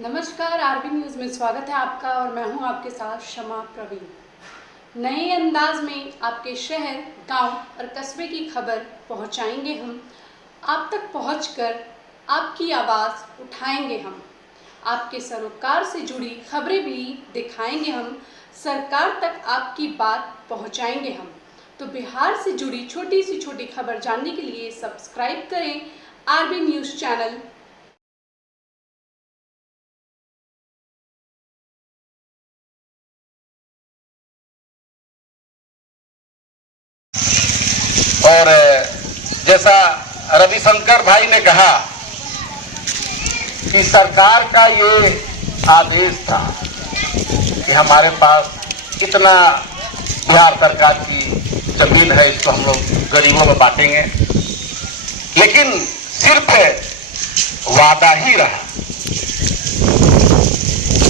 नमस्कार, RB news में स्वागत है आपका और मैं हूं आपके साथ शमा प्रवीण। नए अंदाज में आपके शहर, गांव और कस्बे की खबर पहुंचाएंगे हम। आप तक पहुंचकर आपकी आवाज़ उठाएंगे हम। आपके सरोकार से जुड़ी खबरें भी दिखाएंगे हम। सरकार तक आपकी बात पहुंचाएंगे हम। तो बिहार से जुड़ी छोटी से छोटी खबर जानने के लिए सब्सक्राइब करें आरबी न्यूज़ चैनल। और जैसा रविशंकर भाई ने कहा कि सरकार का ये आदेश था कि हमारे पास इतना बिहार सरकार की जमीन है, इसको हम लोग गरीबों में बांटेंगे, लेकिन सिर्फ वादा ही रहा।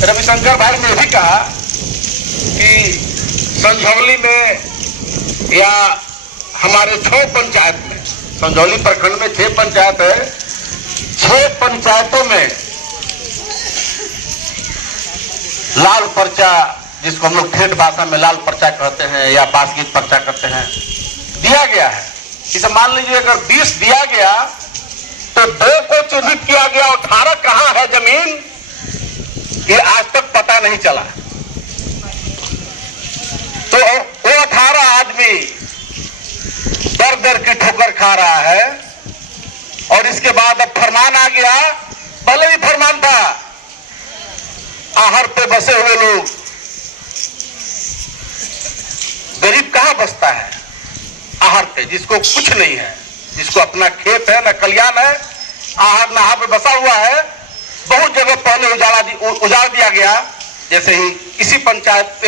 रविशंकर भाई ने भी कहा कि संझौली में या हमारे 6 पंचायत में, संझौली प्रखंड में 6 पंचायत है, 6 पंचायतों में लाल पर्चा, जिसको हम लोग ठेठ भाषा में लाल पर्चा कहते हैं या बासगीत पर्चा कहते हैं, दिया गया है। इसे मान लीजिए अगर 20 दिया गया तो 2 को चिन्हित किया गया, 18 कहां है जमीन ये आज तक पता नहीं चला। तो वो 18 आदमी दर दर की ठोकर खा रहा है। और इसके बाद अब फरमान आ गया, पहले भी फरमान था, आहर पे बसे हुए लोग, गरीब कहां बसता है? आहर पे, जिसको कुछ नहीं है, जिसको अपना खेत है, न कल्याण है, आहर नहा पे बसा हुआ है। बहुत जगह पहले उजाड़ दिया गया। जैसे ही इसी पंचायत,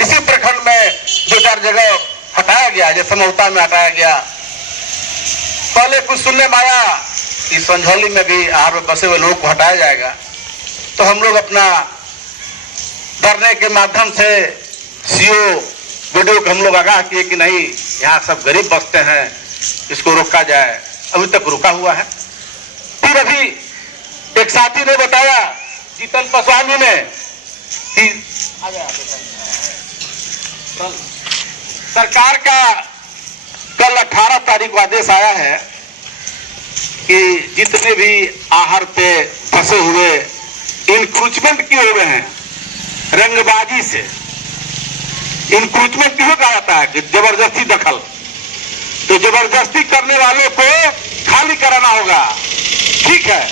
इसी प्रखंड में 2-4 जगह हटाया गया, जैसे महुता में हटाया गया। पहले कुछ सुनने में आया कि संझौली में भी आहर में बसे हुए लोगों को हटाया जाएगा। तो हम लोग अपना धरने के माध्यम से सीओ वीडियो को हम लोग आगाह किए कि नहीं, यहाँ सब गरीब बसते हैं, इसको रोका जाए। अभी तक रुका हुआ है। फिर अभी एक साथी ने बताया, जीतन पासवान ने, कि सरकार का कल 18 तारीख को आदेश आया है कि जितने भी आहर पे फंसे हुए इंक्रूचमेंट किए हुए हैं रंगबाजी से, इंक्रूचमेंट क्यों कहा जाता है कि जबरदस्ती दखल, तो जबरदस्ती करने वालों को खाली कराना होगा। ठीक है,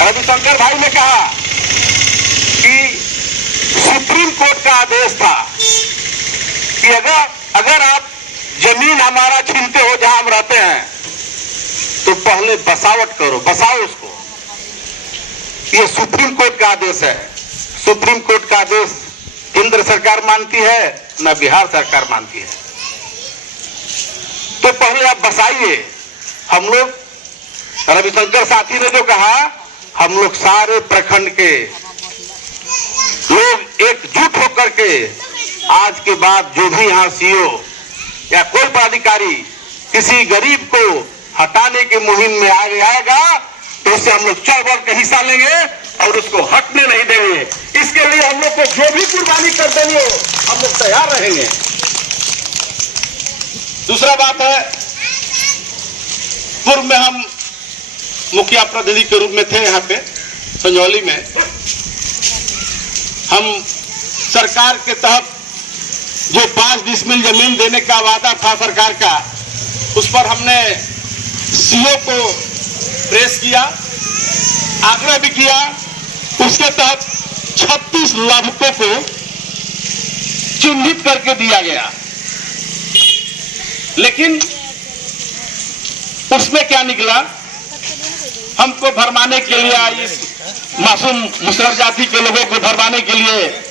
रविशंकर भाई ने कहा कि सुप्रीम कोर्ट का आदेश था कि अगर आप जमीन हमारा छीनते हो जहां हम रहते हैं तो पहले बसावट करो, बसाओ उसको। ये सुप्रीम कोर्ट का आदेश है। सुप्रीम कोर्ट का आदेश केंद्र सरकार मानती है, न बिहार सरकार मानती है। तो पहले आप बसाइए। हम लोग, रविशंकर साथी ने जो कहा, हम लोग सारे प्रखंड के लोग एकजुट होकर के आज के बाद जो भी यहाँ सीओ या कोई पदाधिकारी किसी गरीब को हटाने की मुहिम में आगे आएगा तो उससे हम लोग चढ़ बढ़ के हिस्सा लेंगे और उसको हटने नहीं देंगे। इसके लिए हम लोग को जो भी कुर्बानी कर देनी हो हम लोग तैयार रहेंगे। दूसरा बात है, पूर्व में हम मुखिया प्रतिनिधि के रूप में थे यहाँ पे संझौली में। हम सरकार के तहत जो 5 डिसमिल जमीन देने का वादा था सरकार का, उस पर हमने सीओ को प्रेस किया, आग्रह भी किया। उसके तहत 36 लाभुकों को चिन्हित करके दिया गया। लेकिन उसमें क्या निकला, हमको भरमाने के लिए, इस मासूम मुसहर जाति के लोगों को भरमाने के लिए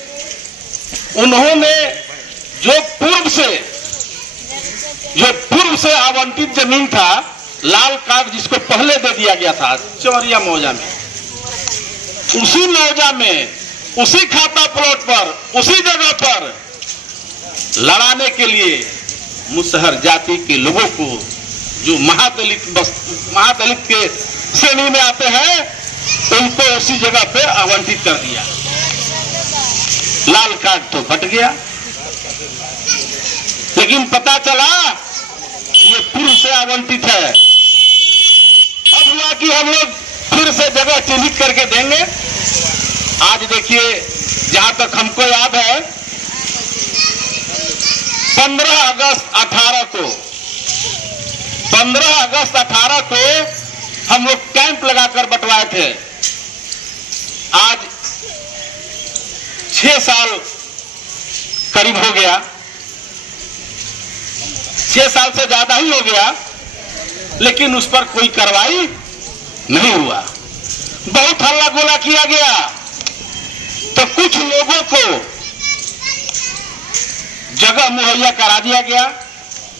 उन्होंने जो पूर्व से आवंटित जमीन था, लाल कार्ड जिसको पहले दे दिया गया था चौरिया मौजा में, उसी मौजा में, उसी खाता प्लॉट पर, उसी जगह पर लड़ाने के लिए मुसहर जाति के लोगों को, जो महादलित के श्रेणी में आते हैं, उनको उसी जगह पे आवंटित कर दिया। लाल कार्ड तो फट गया, लेकिन पता चला ये पूर्व से आवंटित है। अब हुआ कि हम लोग फिर से जगह चिन्हित करके देंगे। आज देखिए, जहां तक हमको याद है 15 अगस्त 18 को हम लोग कैंप लगाकर बंटवाए थे। आज 6 साल करीब हो गया, 6 साल से ज्यादा ही हो गया, लेकिन उस पर कोई कार्रवाई नहीं हुआ। बहुत हल्ला गोला किया गया, तो कुछ लोगों को जगह मुहैया करा दिया गया,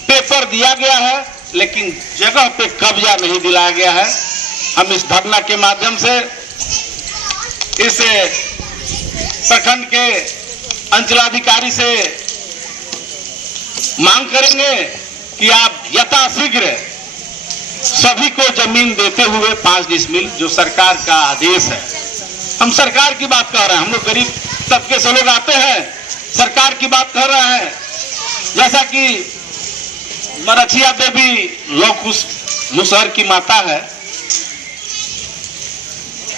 पेपर दिया गया है, लेकिन जगह पे कब्जा नहीं दिलाया गया है। हम इस धरना के माध्यम से इस प्रखंड के अंचलाधिकारी से मांग करेंगे कि आप यथाशीघ्र सभी को जमीन देते हुए 5 डिसमिल, जो सरकार का आदेश है। हम सरकार की बात कर रहे हैं, हम लोग गरीब तबके से लोग आते हैं, सरकार की बात कर रहे हैं। जैसा कि मरथिया देवी लौकुश मुसहर की माता है,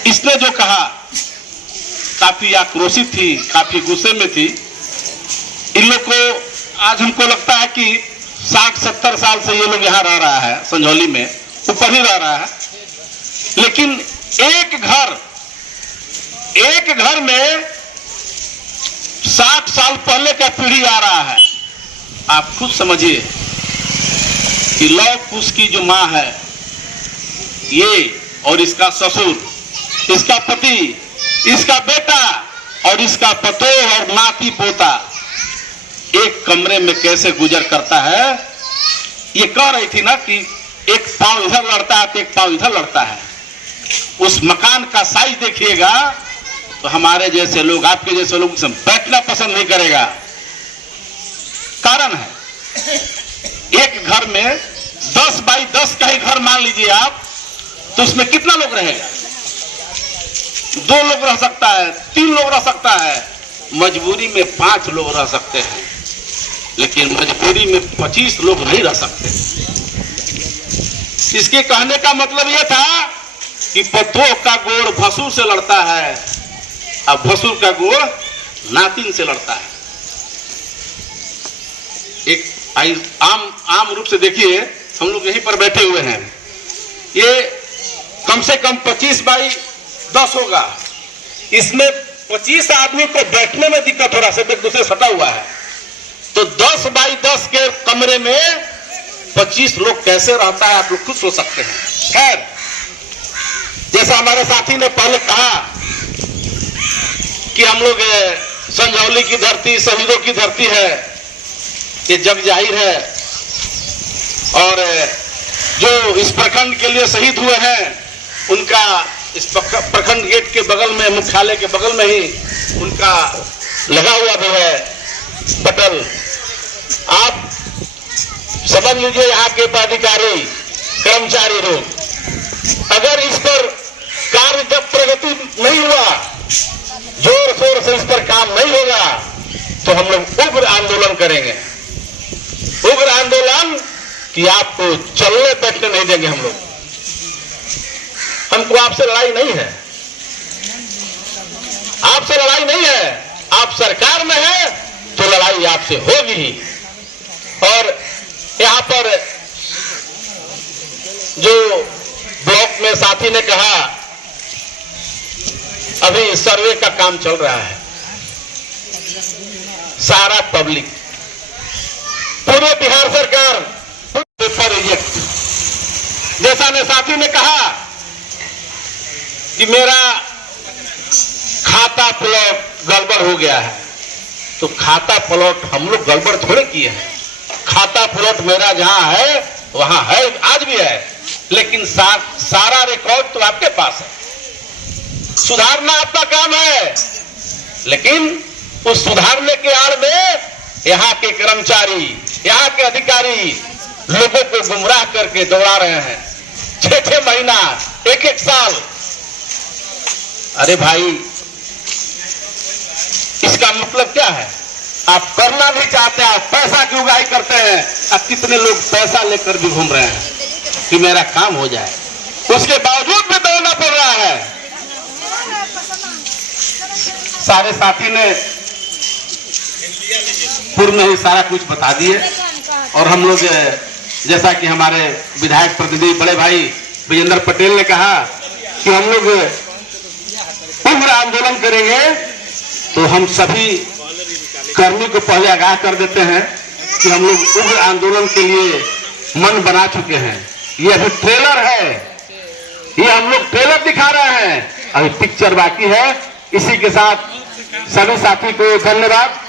इसने जो कहा काफी आक्रोशित थी, काफी गुस्से में थी। इन लोग को आज हमको लगता है कि 60-70 साल से ये लोग यहाँ रह रहा है, संझौली में ऊपर ही रह रहा है, लेकिन एक घर में 60 साल पहले का पीढ़ी आ रहा है। आप खुद समझिए कि लव कुश की जो माँ है, ये और इसका ससुर, इसका पति, इसका बेटा और इसका पतोह और नाती पोता एक कमरे में कैसे गुजर करता है। ये कह रही थी ना कि एक पांव इधर लड़ता है तो एक पांव इधर लड़ता है। उस मकान का साइज देखिएगा तो हमारे जैसे लोग, आपके जैसे लोग इसमें बैठना पसंद नहीं करेगा। कारण है, एक घर में 10 बाई 10 का ही घर मान लीजिए आप, तो उसमें कितना लोग रहेगा? 2 लोग रह सकता है, 3 लोग रह सकता है, मजबूरी में 5 लोग रह सकते हैं, लेकिन मजबूरी में 25 लोग नहीं रह सकते। इसके कहने का मतलब यह था कि पतोह का गोड़ भसुर से लड़ता है, अब भसुर का गोड़ नातिन से लड़ता है। एक आम रूप से देखिए, हम लोग यहीं पर बैठे हुए हैं, ये कम से कम 25 बाई 10 होगा। इसमें 25 आदमी को बैठने में दिक्कत हो रहा है, सब एक दूसरे सटा हुआ है, तो 10 बाई 10 के कमरे में 25 लोग कैसे रहता है, आप लोग खुद सोच सकते हैं। खैर, जैसा हमारे साथी ने पहले कहा कि हम लोग संझौली की धरती शहीदों की धरती है, ये जग जाहिर है, और जो इस प्रखंड के लिए शहीद हुए हैं उनका इस प्रखंड गेट के बगल में, मुख्यालय के बगल में ही उनका लगा हुआ भी है पटल। आप समझ लीजिए, यहाँ के पदाधिकारी कर्मचारी लोग, अगर इस पर कार्य जब प्रगति नहीं हुआ, जोर शोर से इस पर काम नहीं होगा, तो हम लोग उग्र आंदोलन करेंगे। उग्र आंदोलन कि आपको चलने बैठने नहीं देंगे हम लोग। हमको आपसे लड़ाई नहीं है, आपसे लड़ाई नहीं है, आप सरकार में है तो लड़ाई आपसे होगी ही। और यहाँ पर जो ब्लॉक में साथी ने कहा, अभी सर्वे का काम चल रहा है, सारा पब्लिक, पूरे बिहार सरकार पेपर रिजेक्ट। जैसा ने साथी ने कहा कि मेरा खाता प्लॉट गड़बड़ हो गया है, तो खाता प्लॉट हम लोग गड़बड़ थोड़े किए हैं। खाता प्लॉट मेरा जहां है वहां है, आज भी है, लेकिन सारा रिकॉर्ड तो आपके पास है। सुधारना आपका काम है, लेकिन उस सुधारने के आड़ में यहाँ के कर्मचारी, यहाँ के अधिकारी लोगों को गुमराह करके दौड़ा रहे हैं। 6-6 महीना, 1-1 साल अरे भाई, इसका मतलब क्या है? आप करना भी चाहते हैं, आप पैसा की उगाही करते हैं। अब कितने लोग पैसा लेकर भी घूम रहे हैं कि मेरा काम हो जाए, उसके बावजूद भी दौड़ना पड़ रहा है। सारे साथी ने पूर्व में ही सारा कुछ बता दिए और हम लोग, जैसा कि हमारे विधायक प्रतिनिधि बड़े भाई विजेंद्र पटेल ने कहा कि हम लोग उग्र आंदोलन करेंगे, तो हम सभी कर्मी को पहले आगाह कर देते हैं कि हम लोग उग्र आंदोलन के लिए मन बना चुके हैं। ये अभी ट्रेलर है, ये हम लोग ट्रेलर दिखा रहे हैं, अभी पिक्चर बाकी है। इसी के साथ सभी साथी को धन्यवाद।